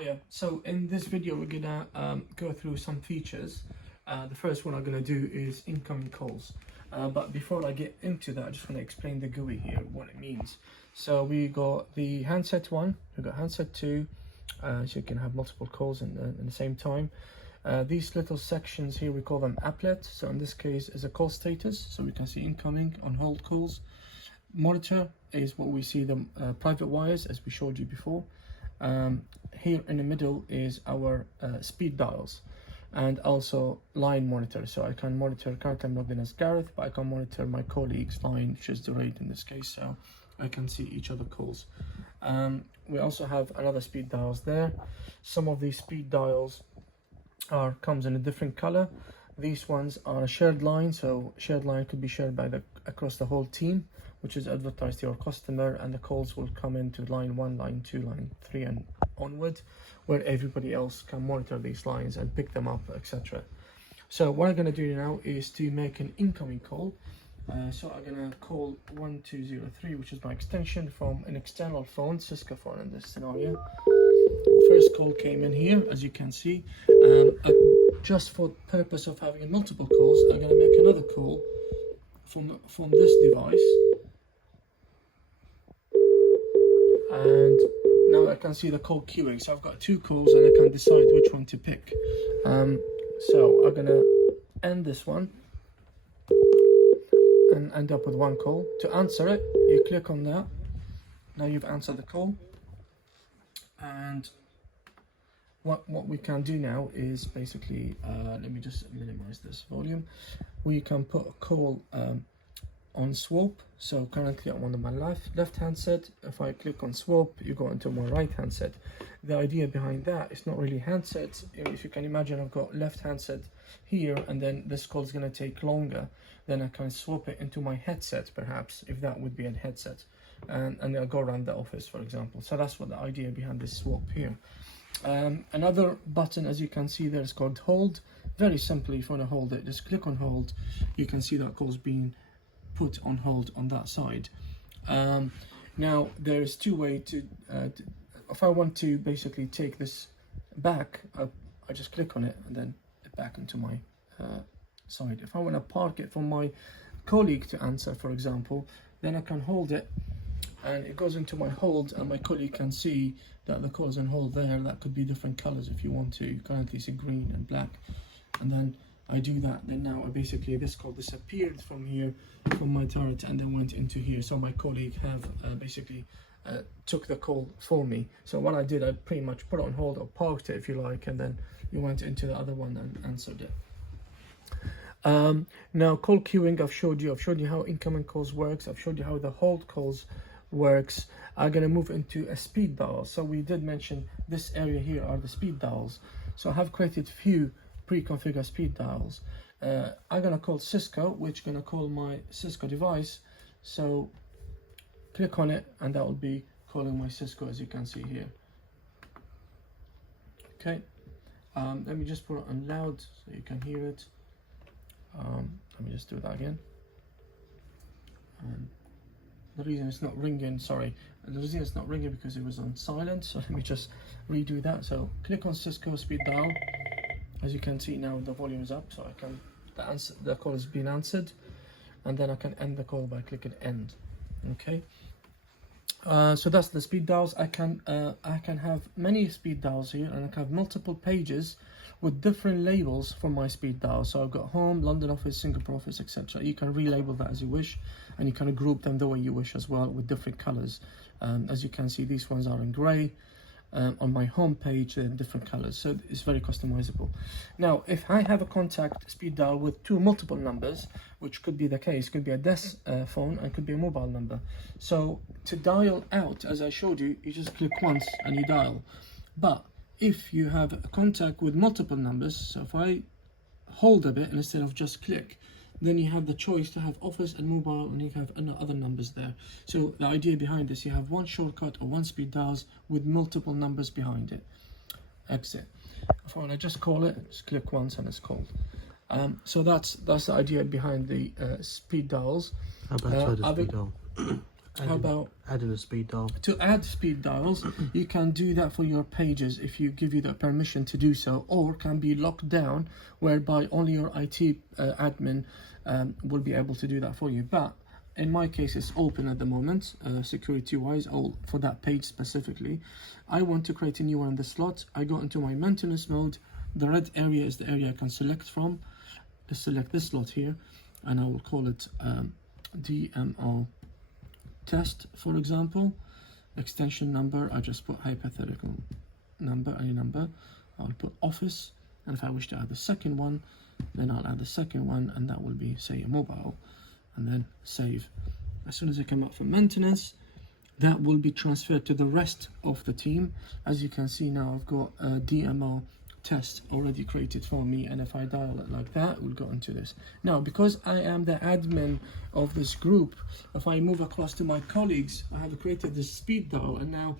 Hiya. So in this video we're gonna go through some features. The first one I'm gonna do is incoming calls. But before I get into that, I just want to explain the GUI here, what it means. So we got the handset 1, we got handset 2, so you can have multiple calls in the same time. These little sections here, we call them applet. So in this case is a call status, so we can see incoming, on hold calls. Monitor is what we see the private wires, as we showed you before. Here in the middle is our speed dials, and also line monitor. So I can monitor, currently I'm logged in as Gareth, but I can monitor my colleague's line, which is the rate in this case, so I can see each other calls. We also have another speed dials there. Some of these speed dials comes in a different color. These ones are a shared line, so shared line could be shared by across the whole team, which is advertised to your customer, and the calls will come into line 1, line 2, line 3 and onward, where everybody else can monitor these lines and pick them up, etc. So what I'm going to do now is to make an incoming call. So I'm going to call 1203, which is my extension from an external phone, Cisco phone in this scenario. First call came in here, as you can see. Just for purpose of having multiple calls, I'm going to make another call from this device. And now I can see the call queuing, so I've got 2 calls and I can decide which one to pick. So I'm gonna end this one and end up with 1 call. To answer it, you click on that. Now you've answered the call, and what we can do now is basically let me just minimize this volume. We can put a call on swap. So currently I'm on my left handset. If I click on swap, you go into my right handset. The idea behind that is not really handsets. If you can imagine, I've got left handset here, and then this call is going to take longer. Then I can swap it into my headset, perhaps, if that would be a headset, and I'll go around the office, for example. So that's what the idea behind this swap here. Another button, as you can see there, is called hold. Very simply, if you want to hold it, just click on hold. You can see that call's being put on hold on that side. Now there's 2 ways to if I want to basically take this back, I just click on it and then back into my side. If I want to park it for my colleague to answer, for example, then I can hold it and it goes into my hold, and my colleague can see that the call is on hold there. That could be different colors if you want to. Currently it's green and black, and then I do that, then now basically this call disappeared from here, from my turret, and then went into here. So my colleague have basically took the call for me. So what I did, I pretty much put it on hold or parked it, if you like, and then you went into the other one and answered it. Now call queuing, I've showed you how incoming calls works. I've showed you how the hold calls works. I'm going to move into a speed dial. So we did mention this area here are the speed dials. So I have created few pre-configured speed dials. I'm gonna call Cisco, which gonna call my Cisco device. So click on it, and that will be calling my Cisco, as you can see here. Okay, let me just put it on loud so you can hear it. Let me just do that again. The reason it's not ringing, the reason it's not ringing because it was on silent. So let me just redo that. So click on Cisco speed dial. As you can see now, the volume is up, so I can the call has been answered, and then I can end the call by clicking end. Okay. So that's the speed dials. I can have many speed dials here, and I can have multiple pages with different labels for my speed dial. So I've got home, London office, Singapore office, etc. You can relabel that as you wish, and you can group them the way you wish as well, with different colors. As you can see, these ones are in gray. On my home page, they're in different colors, so it's very customizable. Now, if I have a contact speed dial with multiple numbers, which could be the case, could be a desk phone and could be a mobile number. So to dial out, as I showed you, you just click once and you dial. But if you have a contact with multiple numbers, so if I hold a bit instead of just click, then you have the choice to have office and mobile, and you have other numbers there. So the idea behind this, you have one shortcut or one speed dials with multiple numbers behind it. Exit. If I want to just call it, just click once and it's called. So that's the idea behind the speed dials. How about the speed dial? How about adding a speed dial? to add speed dials? You can do that for your pages if you give you the permission to do so, or can be locked down whereby only your IT admin will be able to do that for you. But in my case, it's open at the moment, security wise, all for that page specifically. I want to create a new one in the slot. I go into my maintenance mode. The red area is the area I can select from. I select this slot here, and I will call it DMO test, for example. Extension number, I just put hypothetical number, any number. I'll put office, and if I wish to add the second one, then I'll add the second one, and that will be, say, a mobile, and then save. As soon as I come up from maintenance, that will be transferred to the rest of the team. As you can see now, I've got a DMO test already created for me, and if I dial it like that, we'll go into this. Now, because I am the admin of this group, if I move across to my colleagues, I have created this speed dial, and now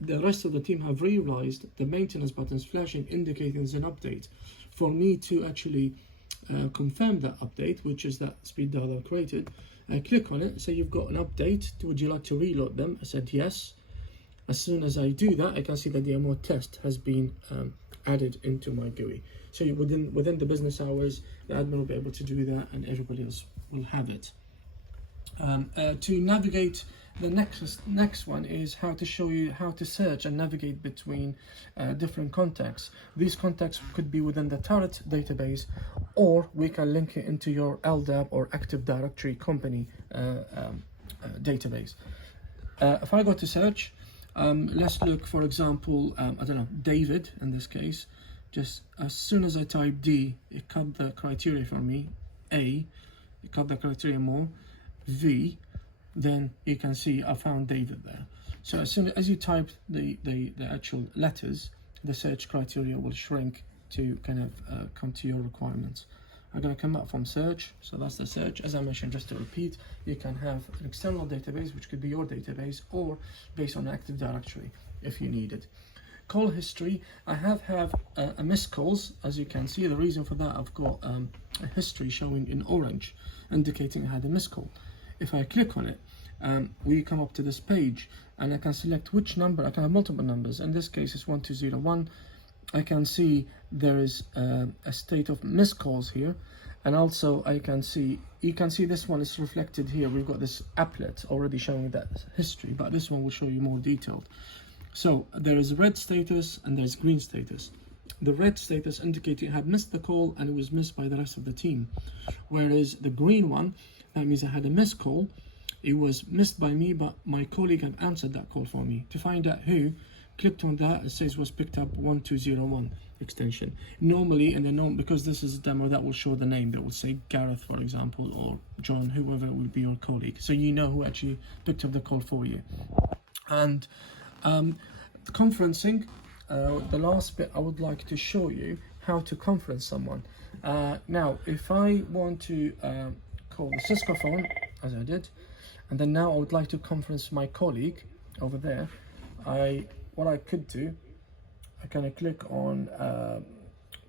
the rest of the team have realized the maintenance buttons flashing, indicating there's an update. For me to actually confirm that update, which is that speed dial I created, I click on it, say you've got an update, would you like to reload them? I said yes. As soon as I do that, I can see that the DMO test has been added into my GUI. So within the business hours, the admin will be able to do that, and everybody else will have it. To navigate, the next one is how to show you how to search and navigate between different contacts. These contacts could be within the Turret database, or we can link it into your LDAP or Active Directory company database. If I go to search, let's look, for example, I don't know, David in this case. Just as soon as I type D, it cut the criteria for me. A, it cut the criteria more. V, then you can see I found David there. So as soon as you type the actual letters, the search criteria will shrink to kind of come to your requirements. I'm going to come up from search, so that's the search. As I mentioned, just to repeat, you can have an external database, which could be your database, or based on Active Directory if you need it. Call history, I have a missed calls. As you can see, the reason for that, I've got a history showing in orange, indicating I had a missed call. If I click on it, we come up to this page, and I can select which number. I can have multiple numbers. In this case, it's 1201. I can see there is a state of missed calls here, and also I can see, you can see this one is reflected here. We've got this applet already showing that history, but this one will show you more detailed. So there is red status and there's green status. The red status indicating I had missed the call and it was missed by the rest of the team, whereas the green one, that means I had a missed call. It was missed by me, but my colleague had answered that call for me. To find out who, clicked on that, it says was picked up 1201 extension. Normally, because this is a demo, that will show the name. That will say Gareth, for example, or John, whoever will be your colleague. So you know who actually picked up the call for you. And conferencing, the last bit I would like to show you how to conference someone. Now, if I want to call the Cisco phone, as I did, and then now I would like to conference my colleague over there, what I could do, I can click on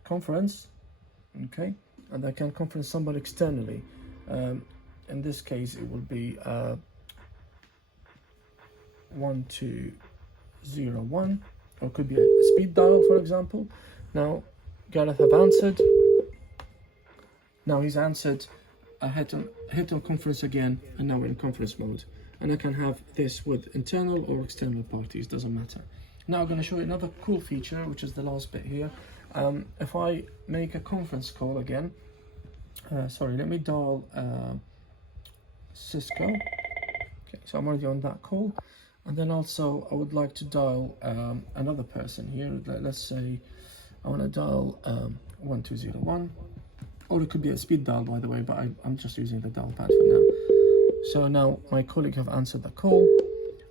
conference, okay, and I can conference somebody externally. In this case, it will be 1201, or it could be a speed dial, for example. Now, Gareth have answered. Now he's answered. I hit on conference again, and now we're in conference mode. And I can have this with internal or external parties, doesn't matter. Now I'm going to show you another cool feature, which is the last bit here. If I make a conference call again, sorry, let me dial Cisco. Okay, so I'm already on that call. And then also I would like to dial another person here. Let's say I want to dial 1201. Or it could be a speed dial, by the way, but I'm just using the dial pad for now. So now my colleague have answered the call,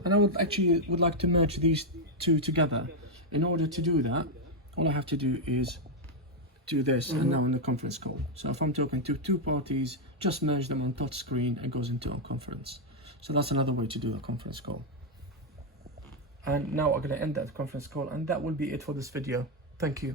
and I would like to merge these two together. In order to do that, all I have to do is do this, and now in the conference call. So if I'm talking to two parties, just merge them on touch screen, and goes into a conference. So that's another way to do a conference call. And now I'm going to end that conference call, and that will be it for this video. Thank you.